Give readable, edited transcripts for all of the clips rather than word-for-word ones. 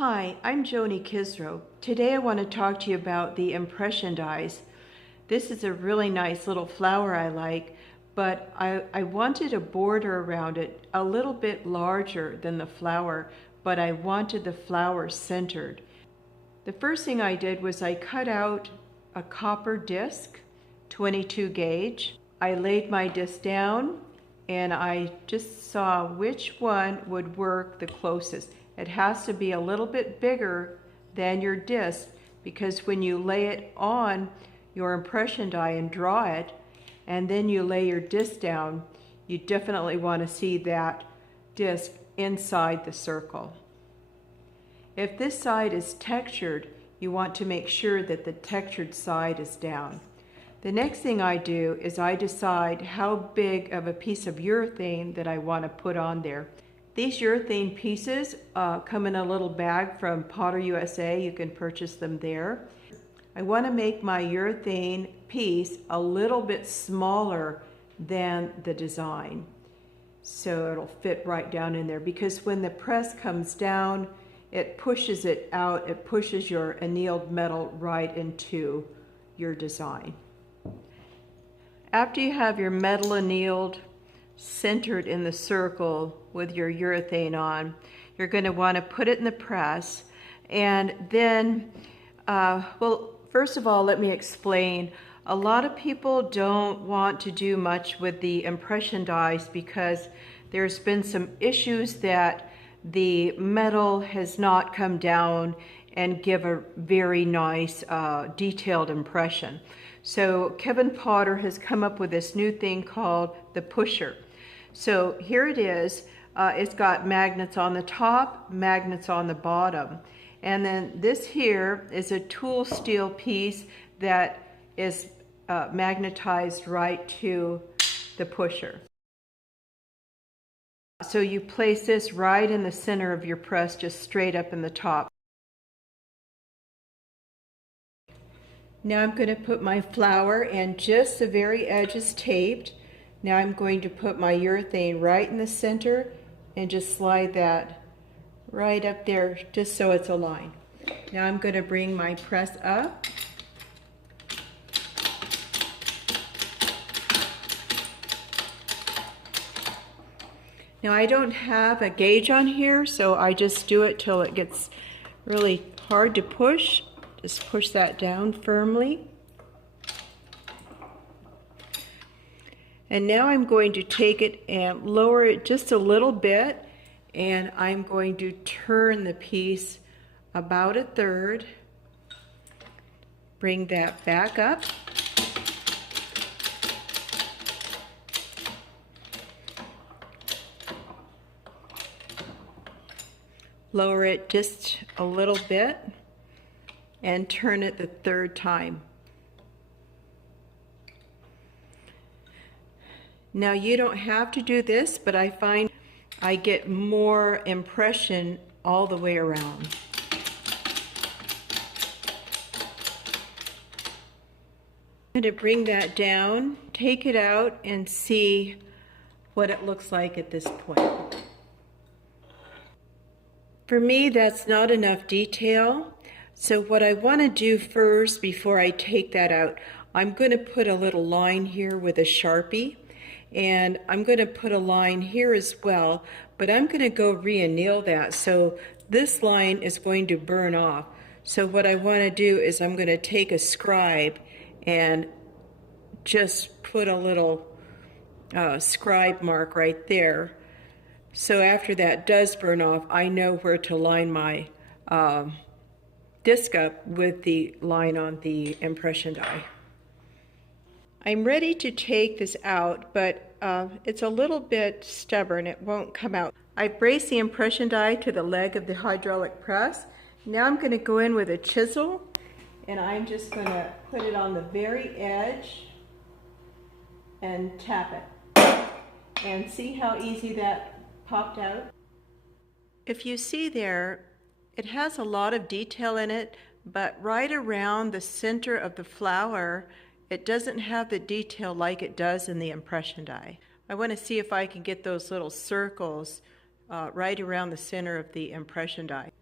Hi, I'm Joni Kisro. Today I want to talk to you about the impression dies. This is a really nice little flower I like, but I wanted a border around it a little bit larger than the flower, but I wanted the flower centered. The first thing I did was I cut out a copper disc, 22 gauge. I laid my disc down and I just saw which one would work the closest. It has to be a little bit bigger than your disc because when you lay it on your impression die and draw it, and then you lay your disc down, you definitely want to see that disc inside the circle. If this side is textured, you want to make sure that the textured side is down. The next thing I do is I decide how big of a piece of urethane that I want to put on there. These urethane pieces come in a little bag from Potter USA. You can purchase them there. I want to make my urethane piece a little bit smaller than the design, so it'll fit right down in there, because when the press comes down, it pushes it out. It pushes your annealed metal right into your design. After you have your metal annealed centered in the circle with your urethane on, you're going to want to put it in the press. And then, well, first of all, let me explain. A lot of people don't want to do much with the impression dies because there's been some issues that the metal has not come down and give a very nice detailed impression. So Kevin Potter has come up with this new thing called the pusher. So here it is. It's got magnets on the top, magnets on the bottom. And then this here is a tool steel piece that is magnetized right to the pusher. So you place this right in the center of your press, just straight up in the top. Now I'm going to put my flower, and just the very edge is taped. Now I'm going to put my urethane right in the center and just slide that right up there just so it's aligned. Now I'm going to bring my press up. Now I don't have a gauge on here, so I just do it till it gets really hard to push. Just push that down firmly. And now I'm going to take it and lower it just a little bit, and I'm going to turn the piece about a third. Bring that back up. Lower it just a little bit and turn it the third time. Now you don't have to do this, but I find I get more impression all the way around. I'm going to bring that down, take it out, and see what it looks like at this point. For me, that's not enough detail. So what I want to do first, before I take that out, I'm going to put a little line here with a Sharpie, and I'm going to put a line here as well, but I'm going to go re-anneal that, so this line is going to burn off. So what I want to do is I'm going to take a scribe and just put a little scribe mark right there. So after that does burn off, I know where to line my disc up with the line on the impression die. I'm ready to take this out, but it's a little bit stubborn. It won't come out. I braced the impression die to the leg of the hydraulic press. Now I'm going to go in with a chisel, and I'm just going to put it on the very edge and tap it. And see how easy that popped out? If you see there, it has a lot of detail in it, but right around the center of the flower, it doesn't have the detail like it does in the impression die. I want to see if I can get those little circles right around the center of the impression die.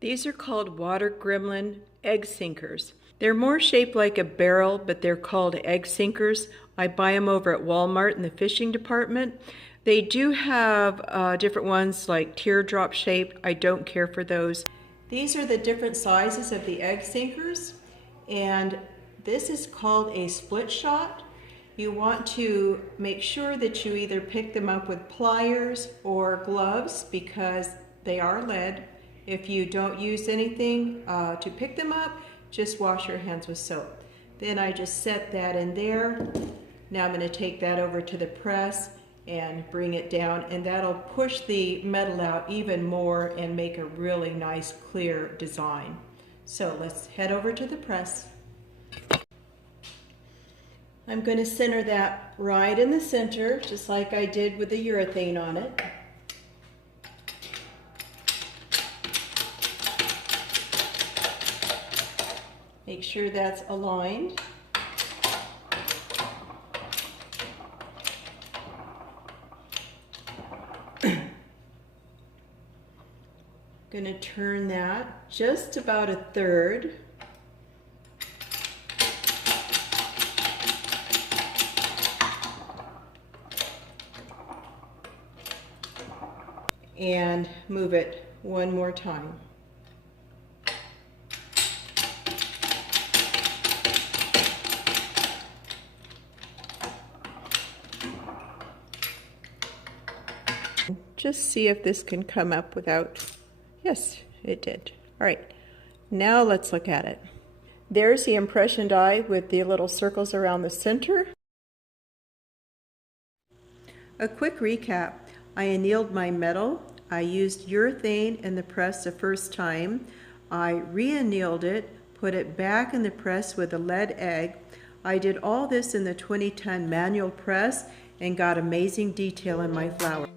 These are called water gremlin egg sinkers. They're more shaped like a barrel, but they're called egg sinkers. I buy them over at Walmart in the fishing department. They do have different ones like teardrop shaped. I don't care for those. These are the different sizes of the egg sinkers, and this is called a split shot. You want to make sure that you either pick them up with pliers or gloves because they are lead. If you don't use anything to pick them up, just wash your hands with soap. Then I just set that in there. Now I'm going to take that over to the press and bring it down, and that'll push the metal out even more and make a really nice clear design. So let's head over to the press. I'm going to center that right in the center, just like I did with the urethane on it. Make sure that's aligned. Going to turn that just about a third. And move it one more time. Just see if this can come up without, yes, it did. All right, now let's look at it. There's the impression die with the little circles around the center. A quick recap. I annealed my metal. I used urethane in the press the first time. I re-annealed it, put it back in the press with a lead egg. I did all this in the 20-ton manual press and got amazing detail in my flower.